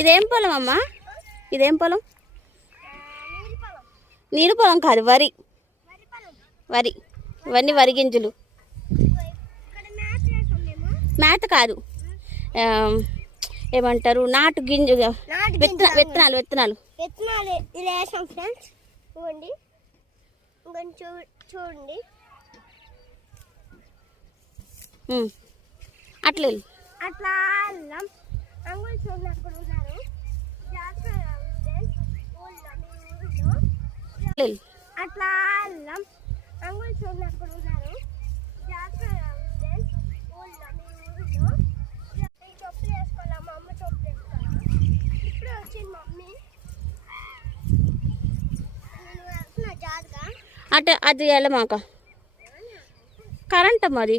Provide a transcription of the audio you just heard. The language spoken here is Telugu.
ఇదేం పొలం అమ్మా? ఇదేం పొలం? నీరు పొలం కాదు, వరి. వరి, ఇవన్నీ వరి గింజలు. మేత కాదు, ఏమంటారు, నాటు గింజ, విత్తనాలు విత్తనాలు. ఇలా వేసాం ఫ్రెండ్స్. చూడండి, చూడండి అట్లా అట్లా అంగులు చూడండి అక్కడ ఉన్నారు. అట్లా అంగులు చూడండి అక్కడ ఉన్నారు. చెప్పులు వేసుకోవాలా? మా అమ్మ చెప్పులు వేసుకోవాలా? ఇప్పుడే వచ్చింది మమ్మీ. నేను వెళ్తున్నా జాగ్రత్తగా. అంటే అది వెళ్ళమాక, కరెంట్ అమ్మా అది.